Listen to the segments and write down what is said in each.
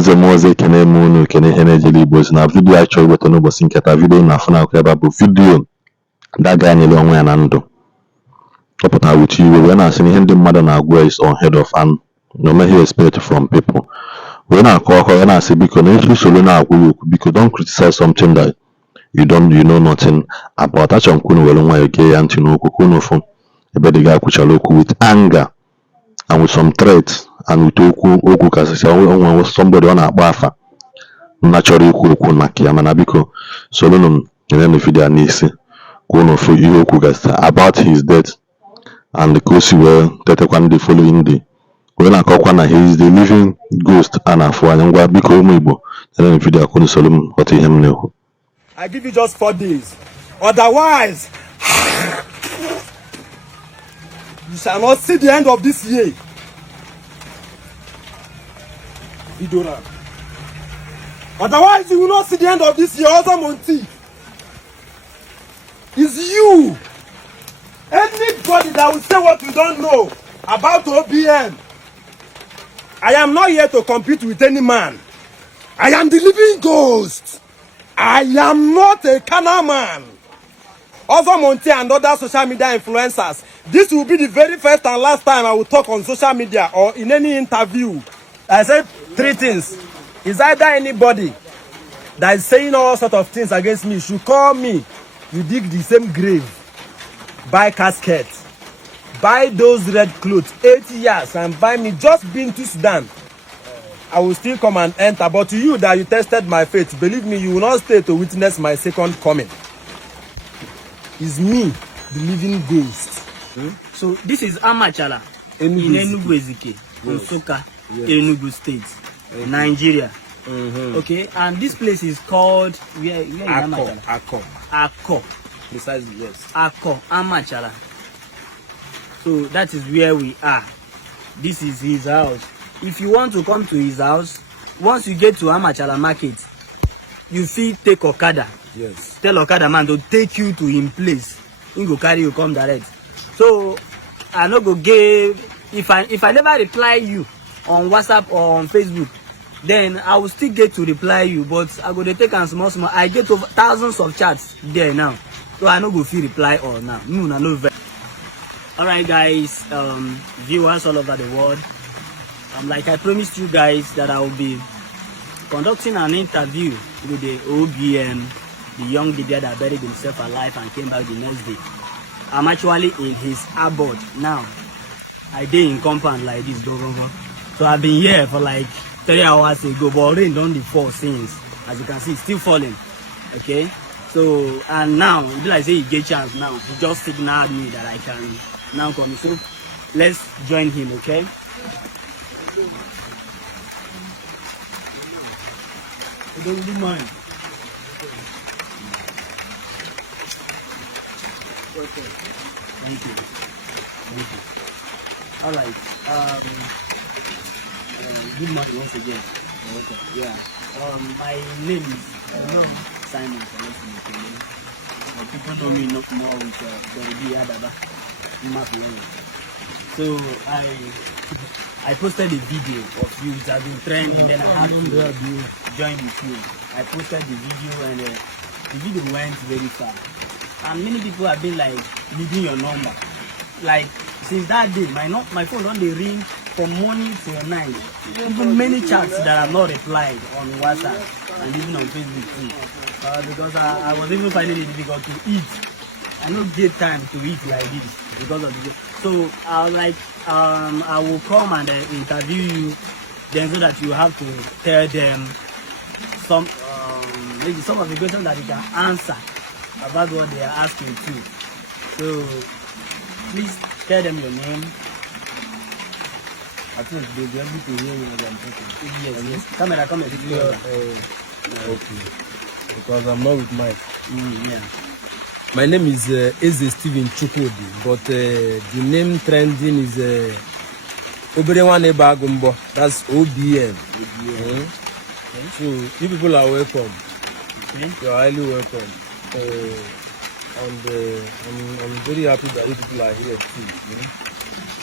Nze moze kene munu kene henejeli Igbo na video achọ iweta n'ụbọchị nketa video na afọ na-akụ ebe bụ video daga anyele onwe ya na ndụ ọ pụtara wuchi iwe wee na-asị na ihe ndị mmadụ na-agwa is unheard of and no mehe expect from people wee na-akọ ọkọ ya na-asị biko na echi usoro na-agwa ya okwu biko don't criticize something that you know nothing about. Achọ m kwunu were nwayọ gee ya ntị n'okwu kwunu fụ ebe dị ga-akwụchala okwu with anger and with some threats and with okwu kasịsị onwe somebody ọ na-akpọ afa nna chọrọ ikwu okwu maka ya mana biko solunu nyere video n'isi kwunu fụ ihe okwu gasịta about his death and ka o si wee tetekwa ndị following day wee na-akọkwa na he is the living ghost a na-afụ anya ngwa biko ụmụ Igbo nyere video kwunu solunu ghọta ihe m na-ekwu. I give you just 4 days. Otherwise, you shall not see the end of this year. Otherwise, you will not see the end of this year. Also, Monty, it's you. Anybody that will say what you don't know about OBM. I am not here to compete with any man. I am the living ghost. I am not a carnal man. Over Monte and other social media influencers, this will be the very first and last time I will talk on social media or in any interview. I said 3 things. Is either anybody that is saying all sorts of things against me should call me. You dig the same grave, buy casket, buy those red clothes, 8 years, and buy me just been to Sudan. I will still come and enter. But to you that you tested my faith, believe me, you will not stay to witness my second coming. It's me, the living ghost. So this is Amachala in Enugu Ezike, Nsukka, Enugu State, Nigeria. Okay, and this place is called where Akko. Precisely, yes. Akko, Amachala. So that is where we are. This is his house. If you want to come to his house, once you get to Amachala market, you feel take Okada. Yes. Tell Okada man to take you to him place. He go carry you come direct. So I no go give if I never reply you on WhatsApp or on Facebook, then I will still get to reply you, but I go to take and small. I get over thousands of chats there now. So I no go feel reply all now. No. Alright guys, viewers all over the world. Like I promised you guys that I will be conducting an interview with the OBM, the young Dibia that buried himself alive and came back the next day. I'm actually in his abode now. I did in compound like this, so I've been here for like 3 hours ago, but rain don't fall since. As you can see, it's still falling. Okay, so and now it like say he get chance now. He just signaled me that I can now come. So let's join him. Okay. Don't be mine. Okay. Thank you. All right. Good morning once again. Okay. Yeah. My name is Simon. People know me not more with Bobble Adaba. So I posted a video of you. It has been trending. Then I had to join with you. I posted the video and the video went very far. And many people have been like leaving your number. Like since that day, my phone don't ring from morning till night. Even many chats that have not replied on WhatsApp and even on Facebook too. Because I was even finding it difficult to eat. I don't get time to eat like this because of the. So I was like, I will come and interview you, then so that you have to tell them maybe some of the questions that you can answer about what they are asking too. So please tell them your name. I think they'll be able to hear you when I'm talking. Yes. Camera. Okay. Because I'm not with Mike. Yeah. My name is Eze Steven Chukwudi, but the name trending is Oberewane Bagumbo. That's OBM. Okay. So you people are welcome. Okay. You are highly welcome. And I'm very happy that you people are here too.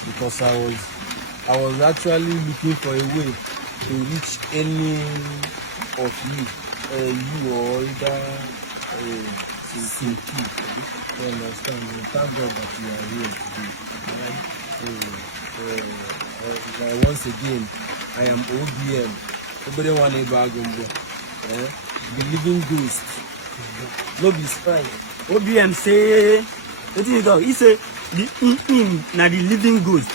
Because I was actually looking for a way in which any of you, you or either CP, you understand? We thank God that you are here today. Right? Once again, I am OBM. Nobody want to bagumbo. The living ghost. No be spy. OBM say, what is it? He say the na the living ghost.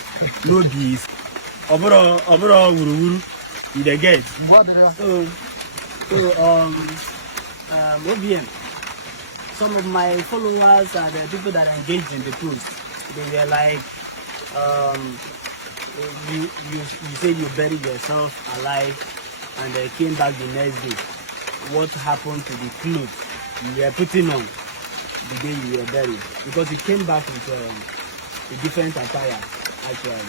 No be. Oboro wuru you dey get. So OBM. Some of my followers and the people that engaged in the post, they were like, you say you buried yourself alive and came back the next day. What happened to the clothes you were putting on the day you were buried? Because you came back with a different attire, actually.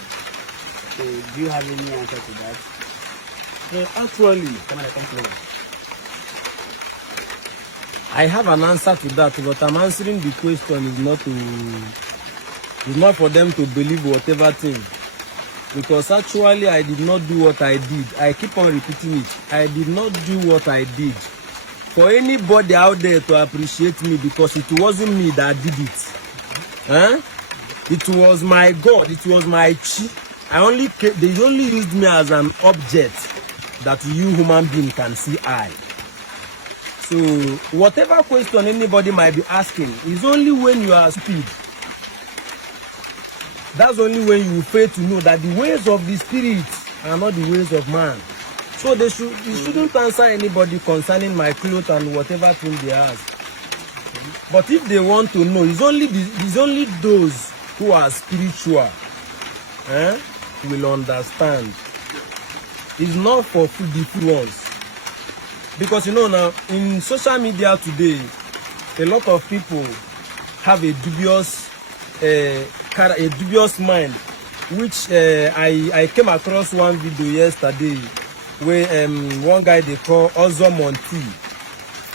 So do you have any answer to that? Actually, I have an answer to that, but I'm answering the question is not for them to believe whatever thing. Because actually I did not do what I did. I keep on repeating it. I did not do what I did. For anybody out there to appreciate me, because it wasn't me that did it. It was my God, it was my chi. They only used me as an object that you human being can see I. So whatever question anybody might be asking is only when you are stupid. That's only when you fail to know that the ways of the spirit are not the ways of man. So you shouldn't answer anybody concerning my clothes and whatever thing they ask. But if they want to know, it's only those who are spiritual will understand. It's not for the few ones. Because now in social media today, a lot of people have a dubious mind, which I came across one video yesterday where one guy they call Ozomonti.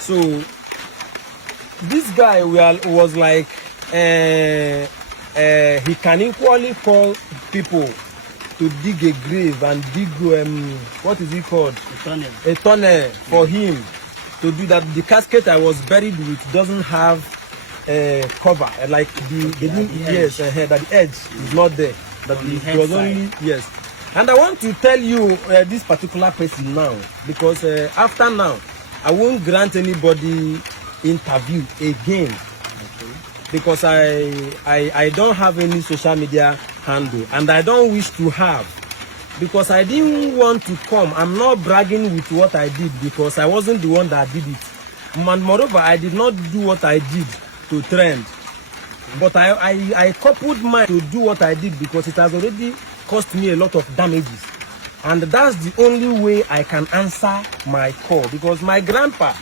So this guy was like he can equally call people to dig a grave and dig what is it called? A tunnel for him to do that. The casket I was buried with doesn't have cover, like that the edge is not there. That it was only yes. And I want to tell you this particular person now, because after now I won't grant anybody interview again. Because I don't have any social media handle, and I don't wish to have, because I didn't want to come. I'm not bragging with what I did, because I wasn't the one that did it. And moreover, I did not do what I did to trend, but I coupled mine to do what I did because it has already cost me a lot of damages, and that's the only way I can answer my call. Because my grandpa,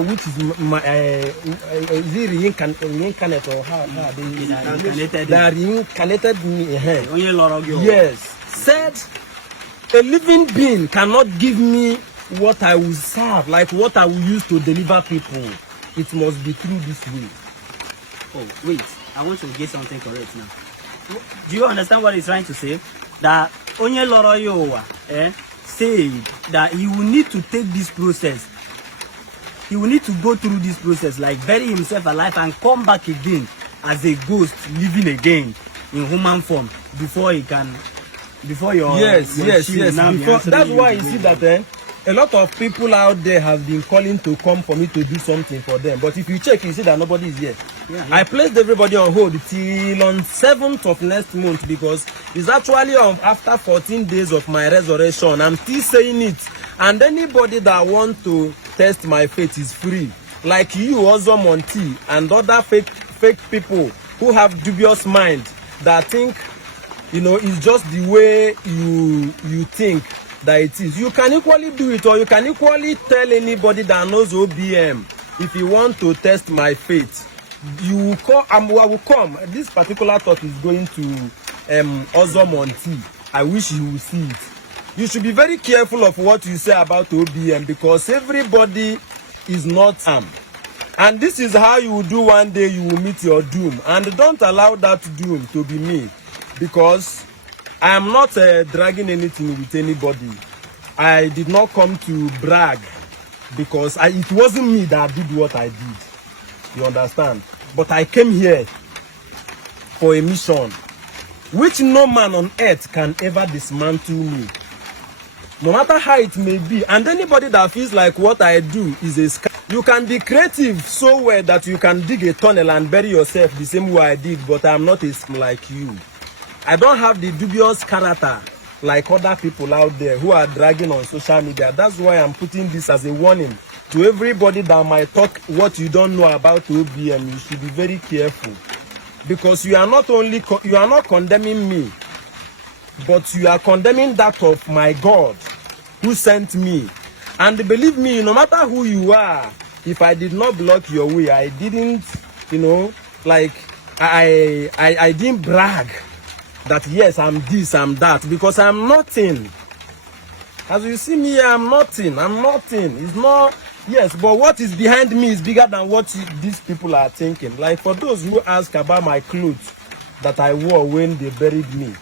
which is my is he reincarnate or how they reincarnated me? Yes, said a living being cannot give me what I will serve, like what I will use to deliver people. It must be through this way. Oh wait, I want to get something correct now. Do you understand what he's trying to say? That Onye Loro Yowa said that he will need to take this process. He will need to go through this process, like bury himself alive and come back again as a ghost, living again in human form before he can, before your yes. Before, that's why you see that a lot of people out there have been calling to come for me to do something for them. But if you check, you see that nobody is here. Yeah. I placed everybody on hold till on 7th of next month, because it's actually after 14 days of my resurrection. I'm still saying it. And anybody that wants to test my faith is free. Like you, also Monty, and other fake people who have dubious mind that think, it's just the way you think that it is. You can equally do it, or you can equally tell anybody that knows OBM, if you want to test my faith, you will call. I will come. This particular talk is going to Ozomonti. I wish you will see it. You should be very careful of what you say about OBM, because everybody is not armed. And this is how you will do one day. You will meet your doom. And don't allow that doom to be me, because I am not dragging anything with anybody. I did not come to brag because it wasn't me that did what I did. You understand? But I came here for a mission which no man on earth can ever dismantle me. No matter how it may be. And anybody that feels like what I do is a scam. You can be creative so well that you can dig a tunnel and bury yourself the same way I did, but I'm not a scam like you. I don't have the dubious character like other people out there who are dragging on social media. That's why I'm putting this as a warning to everybody that might talk what you don't know about OBM. You should be very careful, because you are not only you are not condemning me, but you are condemning that of my God who sent me. And believe me, no matter who you are, if I did not block your way, I didn't, you know, like I didn't brag that yes, I'm this, I'm that, because I'm nothing. As you see me, I'm nothing. I'm nothing. It's not, yes, but what is behind me is bigger than what these people are thinking. Like for those who ask about my clothes that I wore when they buried me,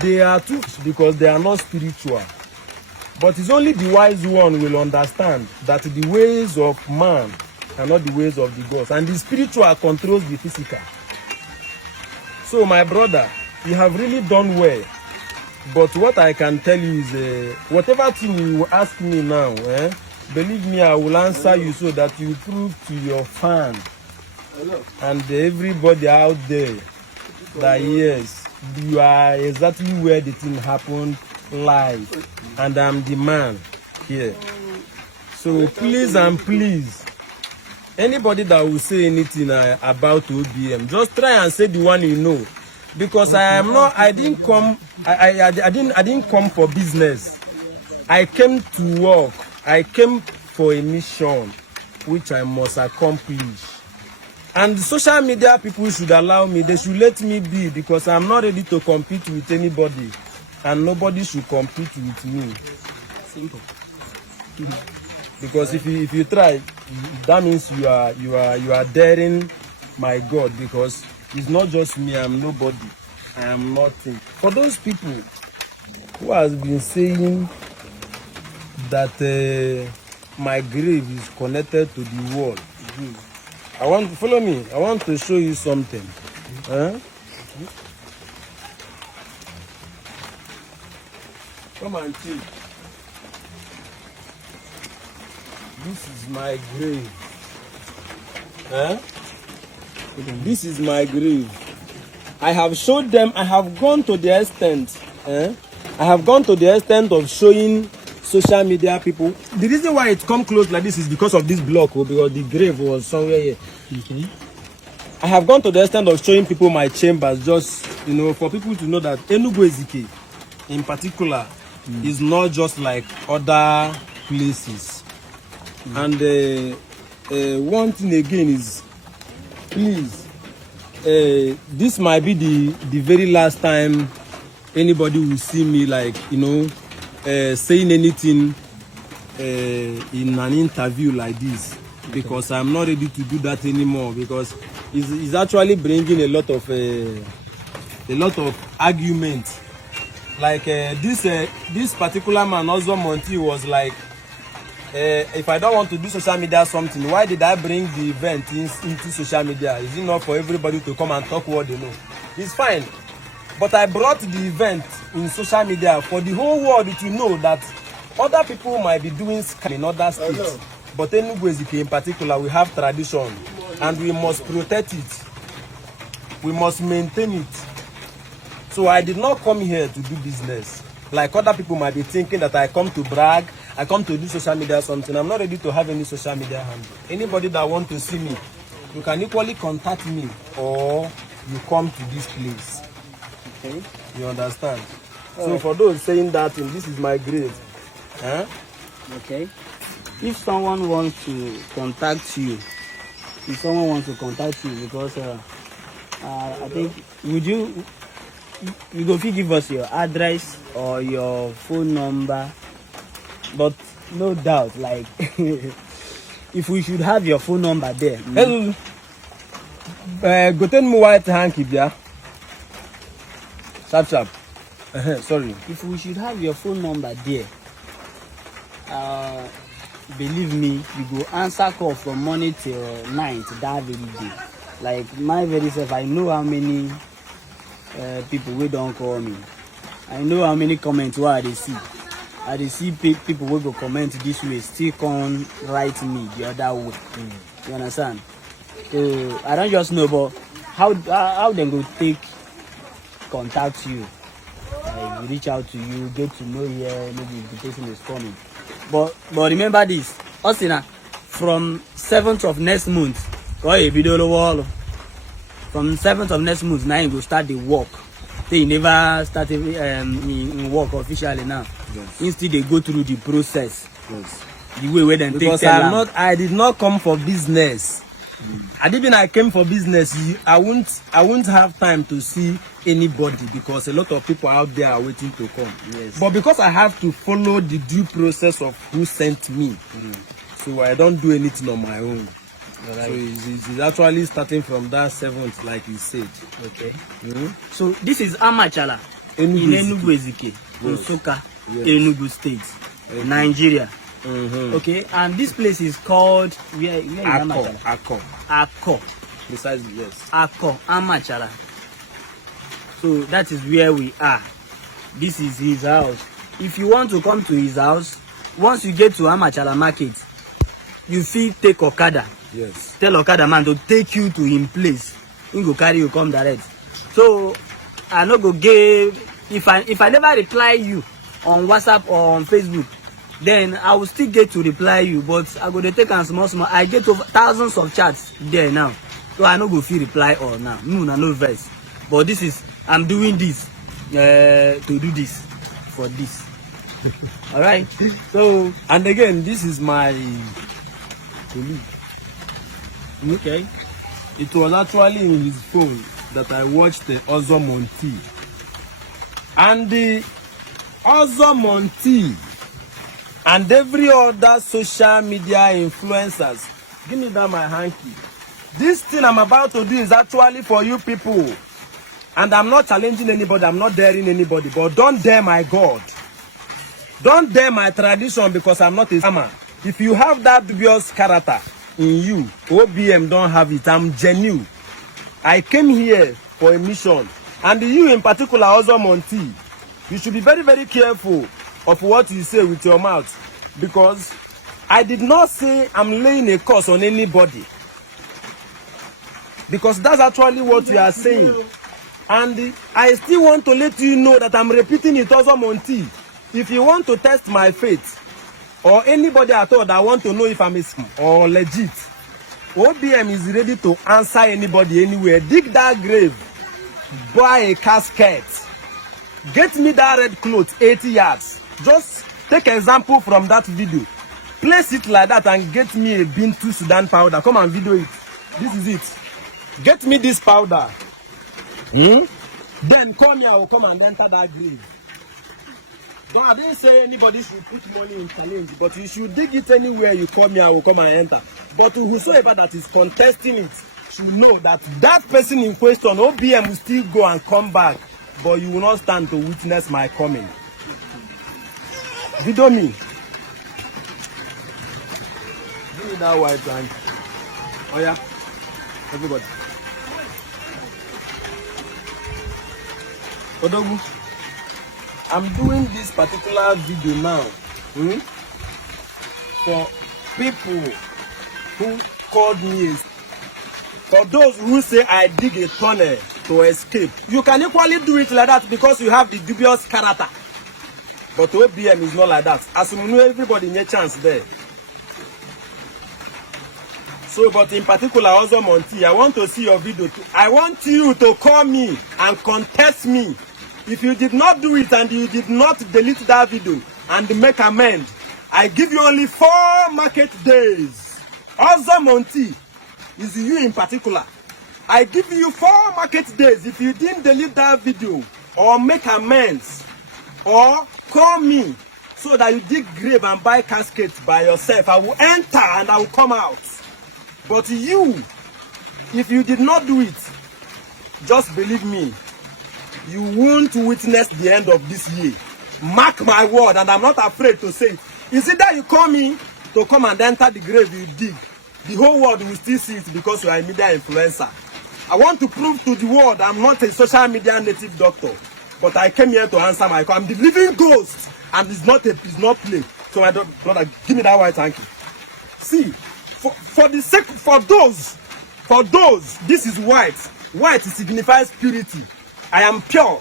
they are too, because they are not spiritual. But it's only the wise one will understand that the ways of man are not the ways of the gods, and the spiritual controls the physical. So my brother, you have really done well. But what I can tell you is, whatever thing you ask me now, believe me, I will answer you so that you prove to your fan and everybody out there that yes, you are exactly where the thing happened live, and I'm the man here. So please and please, anybody that will say anything about OBM, just try and say the one you know, because I didn't come for business. I came to work. I came for a mission which I must accomplish. And social media people should allow me, they should let me be, because I'm not ready to compete with anybody, and nobody should compete with me. Simple. Because if you try, that means you are daring my God, because it's not just me, I'm nobody, I am nothing. For those people who has been saying that my grave is connected to the wall, I want to follow me. I want to show you something. Come and see. This is my grave. This is my grave. I have showed them. I have gone to the extent. I have gone to the extent of showing social media people. The reason why it come close like this is because of this block, because the grave was somewhere here. Okay. I have gone to the extent of showing people my chambers, just, you know, for people to know that Enugu Ezike in particular is not just like other places. And one thing again is, please, this might be the very last time anybody will see me, like, you know, saying anything in an interview like this, because I'm not ready to do that anymore, because it's actually bringing a lot of argument. Like this particular man, also Monty, was like, if I don't want to do social media something, why did I bring the event into social media? Is it not for everybody to come and talk what they know? It's fine. But I brought the event in social media for the whole world to know that other people might be doing scam in other states. But Enugu Ezike in particular, we have tradition, and we must protect it. We must maintain it. So I did not come here to do business. Like other people might be thinking that I come to brag, I come to do social media something. I'm not ready to have any social media handle. Anybody that want to see me, you can equally contact me, or you come to this place. Okay? You understand? So for those saying that, this is my grave. Okay. If someone wants to contact you, because I think, would you go give us your address or your phone number? But no doubt, like, if we should have your phone number there. Go tell me white hanky, yeah. Sharp. Sorry. If we should have your phone number there, believe me, you go answer call from morning till night that very day. Like my very self, I know how many people wey don call me. I know how many comments wey I dey see. I dey see people wey go comment this way, still come write me the other way. You understand? So I don't just know, but how dem go take contact you? Like reach out to you, get to know here, maybe the person is coming. But remember this, Osina, from 7th of next month, from 7th of next month, now you go start the work. They never started in work officially now. Yes. Instead, they go through the process. Yes. The way where them Because take I did not come for business. I came for business. I won't have time to see anybody because a lot of people out there are waiting to come. Yes. But because I have to follow the due process of who sent me, so I don't do anything on my own. Right. So it's actually starting from that 7th, like you said. Okay. So this is Amachala in Enugu Ezike, Nsukka, Enugu State, Nigeria. Okay, and this place is called where Akko. Precisely, yes. Akko, Amachala. So that is where we are. This is his house. If you want to come to his house, once you get to Amachala market, you feel take Okada. Yes. Tell Okada man to take you to him place. He go carry you come direct. So I no go give if I never reply you on WhatsApp or on Facebook, then I will still get to reply you, but I go to take and small. I get over thousands of chats there now. So I no go feel reply all now. No verse. But this is I'm doing this to do this for this. All right. So and again, this is my colleague. Okay. It was actually in his phone that I watched the Ozo Monty. And the Ozo Monty and every other social media influencers. Give me that my hanky. This thing I'm about to do is actually for you people. And I'm not challenging anybody, I'm not daring anybody, but don't dare my God. Don't dare my tradition because I'm not a scammer. If you have that dubious character in you, OBM don't have it. I'm genuine. I came here for a mission. And you in particular, Ozo Monty, you should be very, very careful of what you say with your mouth. Because I did not say I'm laying a curse on anybody. Because that's actually what you are saying. And I still want to let you know that I'm repeating it, Ozo Monty. If you want to test my faith, or anybody at all that want to know if I'm a scam or legit, OBM is ready to answer anybody anywhere. Dig that grave, buy a casket, get me that red cloth 80 yards. Just take example from that video, place it like that and get me a Bintu Sudan powder. Come and video it. This is it. Get me this powder. Then come here, I will come and enter that grave. But I didn't say anybody should put money in challenge, but you should dig it anywhere you come here, I will come and enter. But whosoever that is contesting it should know that that person in question, OBM, will still go and come back, but you will not stand to witness my coming. Video me. Give me that white line. Oh yeah, everybody. Odogu. I'm doing this particular video now for people who called me. For those who say I dig a tunnel to escape, you can equally do it like that because you have the dubious character. But OBM is not like that. As you know, everybody needs a chance there. So, but in particular, Ozo Monty, I want to see your video too. I want you to call me and contest me. If you did not do it and you did not delete that video and make amends, I give you only 4 market days. Ozo Monty is you in particular. I give you 4 market days. If you didn't delete that video or make amends or call me so that you dig grave and buy casket by yourself, I will enter and I will come out. But you, if you did not do it, just believe me, you won't witness the end of this year. Mark my word, and I'm not afraid to say it. Is it that you call me to come and enter the grave you dig? The whole world will still see it because you are a media influencer. I want to prove to the world I'm not a social media native doctor, but I came here to answer my call. I'm the living ghost, and it's not play. So my brother, give me that white hanky. See, for those, this is white. White signifies purity. I am pure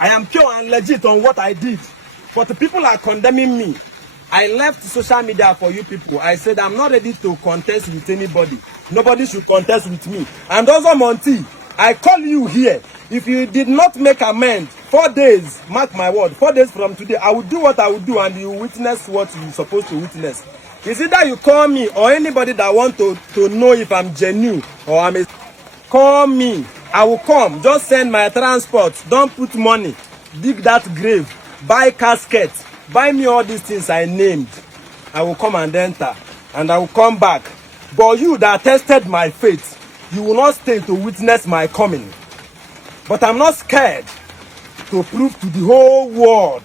and legit on what I did. But the people are condemning me. I left social media for you people. I said I'm not ready to contest with anybody. Nobody should contest with me. And also Monty, I call you here. If you did not make amends, 4 days, mark my word, 4 days from today, I will do what I will do and you will witness what you're supposed to witness. Is it that you call me or anybody that want to know if I'm genuine or I'm a... Call me. I will come. Just send my transport. Don't put money. Dig that grave. Buy casket. Buy me all these things I named. I will come and enter. And I will come back. But you that tested my faith, you will not stay to witness my coming. But I'm not scared to prove to the whole world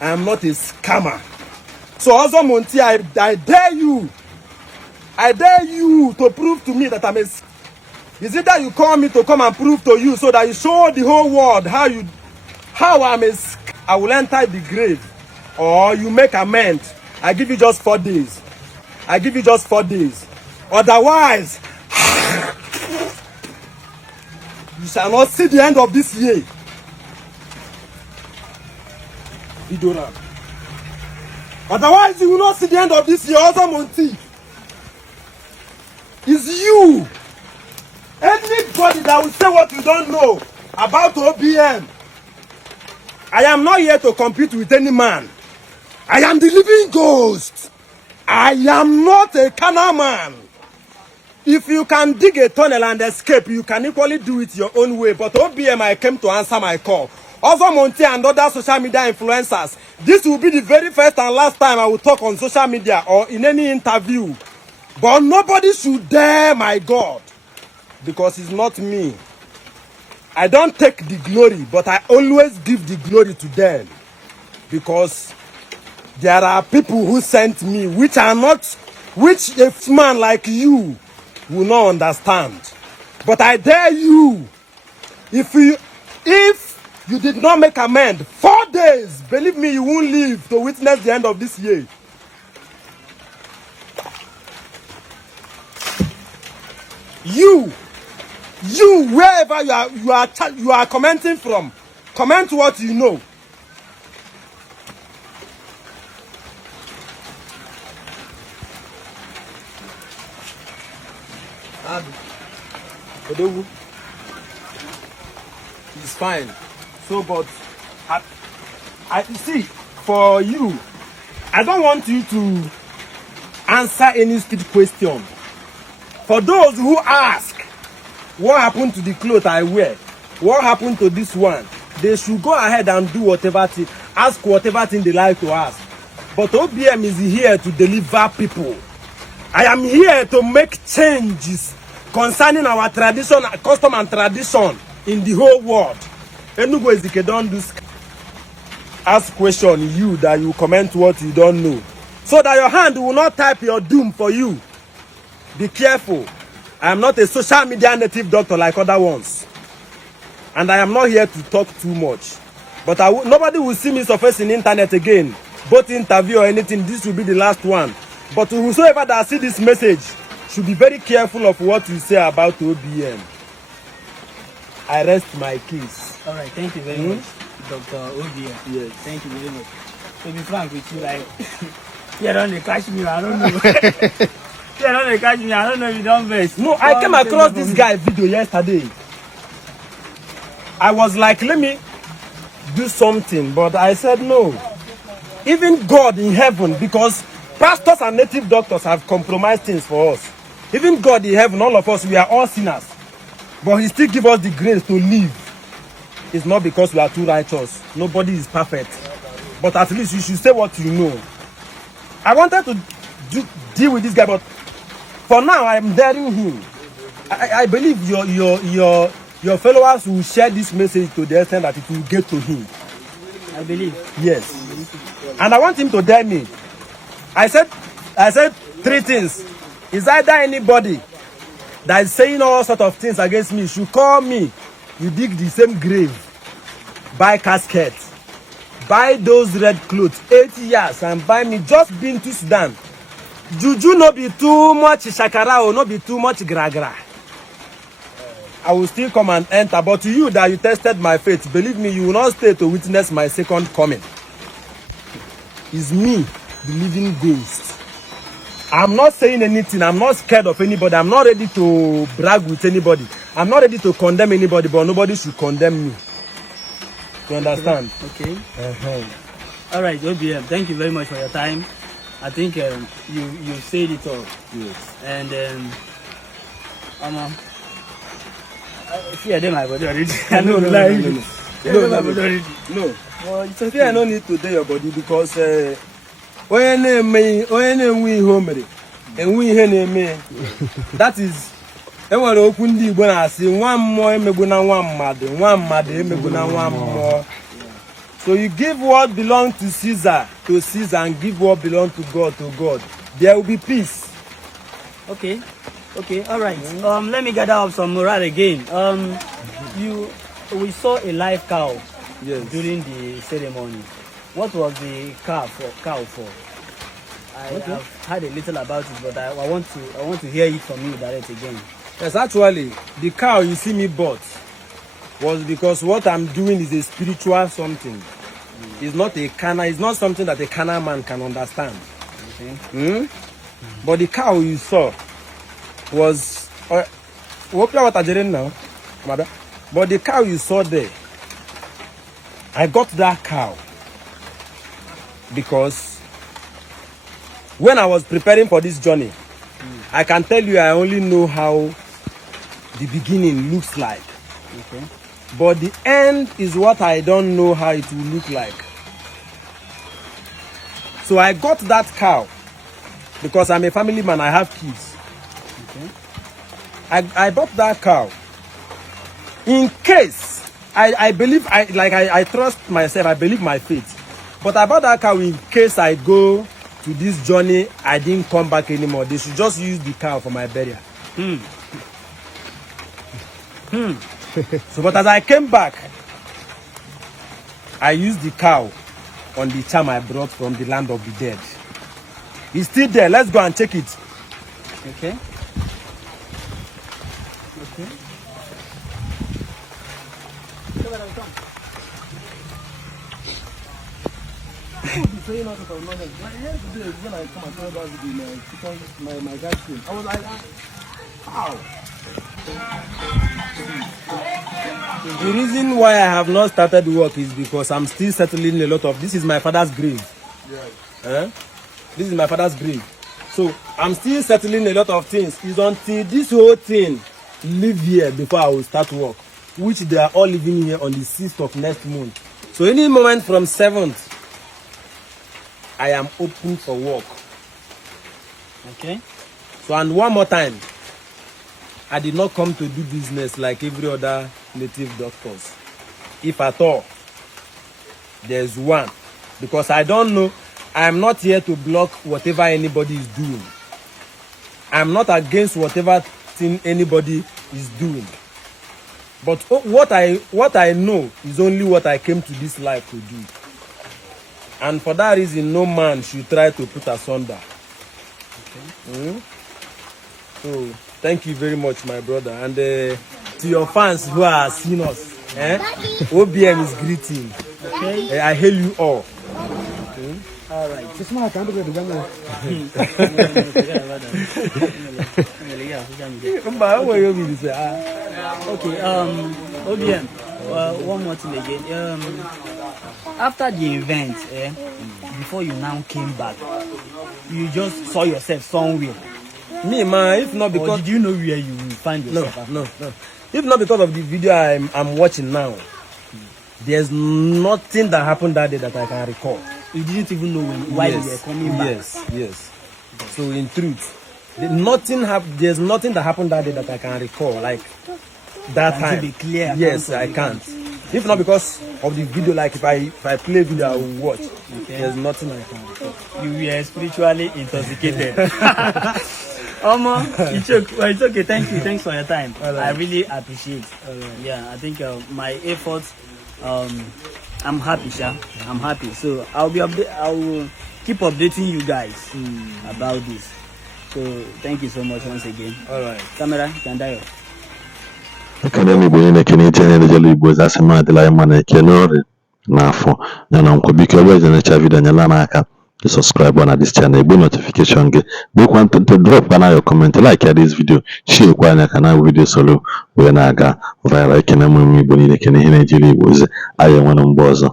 I am not a scammer. So also Monty, I dare you. I dare you to prove to me that I'm a... Is it that you call me to come and prove to you so that you show the whole world how I'm a... I will enter the grave. Or you make amends. I give you just 4 days. I give you just 4 days. Otherwise, you shall not see the end of this year. Otherwise, you will not see the end of this year. Also, Monty. It's you. Anybody that will say what you don't know about OBM. I am not here to compete with any man. I am the living ghost. I am not a carnal man. If you can dig a tunnel and escape, you can equally do it your own way. But OBM, I came to answer my call. Also, Monty and other social media influencers, this will be the very first and last time I will talk on social media or in any interview. But nobody should dare my God, because it's not me. I don't take the glory, but I always give the glory to them. Because there are people who sent me, which a man like you will not understand. But I dare you, if you did not make amends, 4 days, believe me, you won't live to witness the end of this year. You, wherever you are commenting from, comment what you know. It's fine. So, but I see, for you, I don't want you to answer any stupid question. For those who ask, what happened to the clothes I wear? What happened to this one? They should go ahead and do whatever thing, ask whatever thing they like to ask. But OBM is here to deliver people. I am here to make changes concerning our tradition, custom and tradition in the whole world. Enugu Ezike don't do ask question you that you comment what you don't know. So that your hand will not type your doom for you. Be careful. I am not a social media native doctor like other ones. And I am not here to talk too much. But nobody will see me surface in internet again. Both interview or anything, this will be the last one. But whosoever that see this message should be very careful of what you say about OBM. I rest my case. All right, thank you very much, Dr. OBM. Yes. Thank you very much. To be frank with you, like, you don't catch me, I don't know. You don't catch me, I don't know if you don't vex. No, I came across this guy video yesterday. I was like, let me do something, but I said no. Even God in heaven, because pastors and native doctors have compromised things for us. Even God in heaven, all of us, we are all sinners. But he still gives us the grace to live. It's not because we are too righteous. Nobody is perfect. But at least you should say what you know. I wanted to deal with this guy, but for now I am daring him. I believe your your followers will share this message to the extent that it will get to him. I believe. Yes. And I want him to tell me. I said 3 things. Is either anybody that is saying all sort of things against me should call me. You dig the same grave. Buy casket. Buy those red clothes. 8 years and buy me. Just been to Sudan. Juju no be too much shakara or no be too much gra. I will still come and enter. But to you that you tested my faith, believe me, you will not stay to witness my second coming. It's me, the living ghost. I'm not saying anything. I'm not scared of anybody. I'm not ready to brag with anybody. I'm not ready to condemn anybody, but nobody should condemn me. You understand? Okay. All right, OBM, thank you very much for your time. I think you said it all. Yes. And fear them, my body already. I No. Well, it's okay. I don't need to tell your body because when we home and we hear that is enwere okwu ndị Igbo na-asị nwa mmụọ emegbu na nwa mmadụ emegbu na nwa mmụọ. So you give what belongs to Caesar and give what belongs to God. There will be peace. Okay, all right. Let me gather up some morale again. We saw a live cow during the ceremony. What was the cow for? I have heard a little about it, but I want to hear it from you direct again. Yes, actually, the cow you see me bought was because what I'm doing is a spiritual something. It's not a carnal. It's not something that a carnal man can understand. Okay. But the cow you saw was what now? But the cow you saw there, I got that cow because when I was preparing for this journey, I can tell you I only know how the beginning looks like. Okay. But the end is what I don't know how it will look like. So I got that cow because I'm a family man, I have kids. Okay. I bought that cow in case I believe I trust myself, I believe my faith. But I bought that cow in case I go to this journey, I didn't come back anymore. They should just use the cow for my burial. So, but as I came back, I used the cow on the charm I brought from the land of the dead. It's still there. Let's go and check it. Okay. I was like, how? The reason why I have not started work is because I'm still settling a lot of. This is my father's grave. Yes. This is my father's grave. So I'm still settling a lot of things. It's until this whole thing live here before I will start work, which they are all living here on the 6th of next month. So any moment from 7th, I am open for work. Okay. So, and one more time, I did not come to do business like every other native doctors. If at all, there's one. Because I don't know, I am not here to block whatever anybody is doing. I'm not against whatever thing anybody is doing. But what I know is only what I came to this life to do. And for that reason, no man should try to put asunder. Okay. So, thank you very much, my brother. And to your fans who are seeing us, OBM is greeting. Okay. I hail you all. Okay. All right. Okay. OBM. One more thing again. After the event, before you now came back, you just saw yourself somewhere. Me, man, if not because... Or did you know where you will find yourself? No. If not because of the video I'm watching now, there's nothing that happened that day that I can recall. You didn't even know why you were coming back? Yes. So in truth, there's nothing that happened that day that I can recall. Like, that Can't you time. be clear? Yes, I can't. If not because of the video, like if I play video, I will watch. Okay. There's nothing I can. You were spiritually intoxicated. Omo, it's okay. Thanks for your time. Right. I really appreciate. Yeah, I think my efforts. I'm happy, Sha. I'm happy. So I will keep updating you guys about this. So thank you so much once again. All right. Camera, can die. ekene m Igbo niile ekene iche na-ejele Igbo ozi asị mma adịla anyị mma na ekene ori n'afọ ya na nkwa biko ebe ejenecha vidio nyela n'aka to subscribe na this channel egbe notification gị gbekwa ntụntụ drop na your comment like ya this video share kwa anya ka na video solo wee na-aga viral ekene m Igbo niile ekene ihe na-ejele Igbo ozi anyị enwere mgbe ọzọ